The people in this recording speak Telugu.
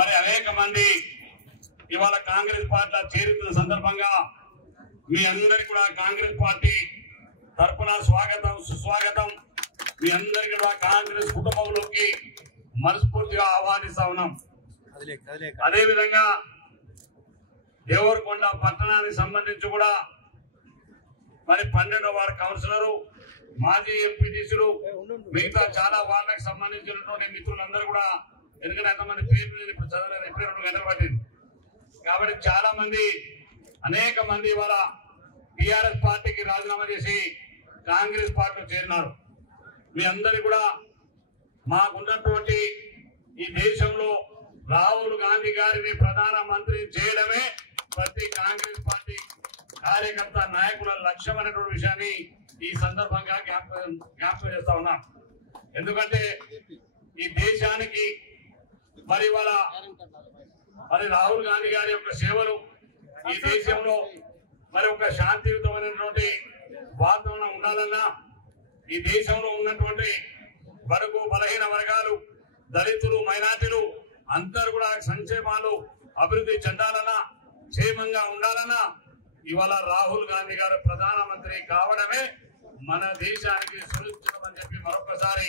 మరి అనేక మంది ఇవాళ కాంగ్రెస్ పార్టీలో చేరుతున్న సందర్భంగా మీ అందరికీ కూడా కాంగ్రెస్ పార్టీ తరఫున స్వాగతం సుస్వాగతం. మీ అందరికీ కూడా కాంగ్రెస్ కుటుంబంలోకి మనస్ఫూర్తిగా ఆహ్వానిస్తా ఉన్నాం. అదేవిధంగా దేవరకొండ పట్టణానికి సంబంధించి కూడా మరి 12వ వార్డు కౌన్సిలరు, మాజీ ఎంపీటీసీలు, మిగతా చాలా వార్డులకు సంబంధించినటువంటి మిత్రులందరూ కూడా, ఎందుకంటే అంతమంది పేర్లు ఇప్పుడు చదవలేదు, ఎప్పుడు 2 గంటలు పట్టింది కాబట్టి చాలా మంది అనేక మంది ఇవాళ టీఆర్ఎస్ పార్టీకి రాజీనామా చేసి కాంగ్రెస్ పార్టీలో చేరినారు. మీ అందరికీ కూడా మాకున్నటువంటి ఈ దేశంలో రాహుల్ గాంధీ గారిని ప్రధానమంత్రి చేయడమే ప్రతి కాంగ్రెస్ పార్టీ కార్యకర్త నాయకుల లక్ష్యం అనేటువంటి విషయాన్ని ఈ సందర్భంగా జ్ఞాపకం చేస్తా ఉన్నా. ఎందుకంటే ఈ దేశానికి మరి ఇవాళ మరి రాహుల్ గాంధీ గారి యొక్క సేవలు ఈ దేశంలో మరి ఒక శాంతియుతమైనటువంటి వాతావరణం ఉండాలన్నా, ఈ దేశంలో ఉన్నటువంటి బడుగు బలహీన వర్గాలు, దళితులు, మైనార్టీలు అందరూ కూడా సంక్షేమాలు అభివృద్ధి చెందాలన్నా, క్షేమంగా ఉండాలన్నా ఇవాళ రాహుల్ గాంధీ గారు ప్రధానమంత్రి కావడమే మన దేశానికి సురక్షితం అని చెప్పి మరొకసారి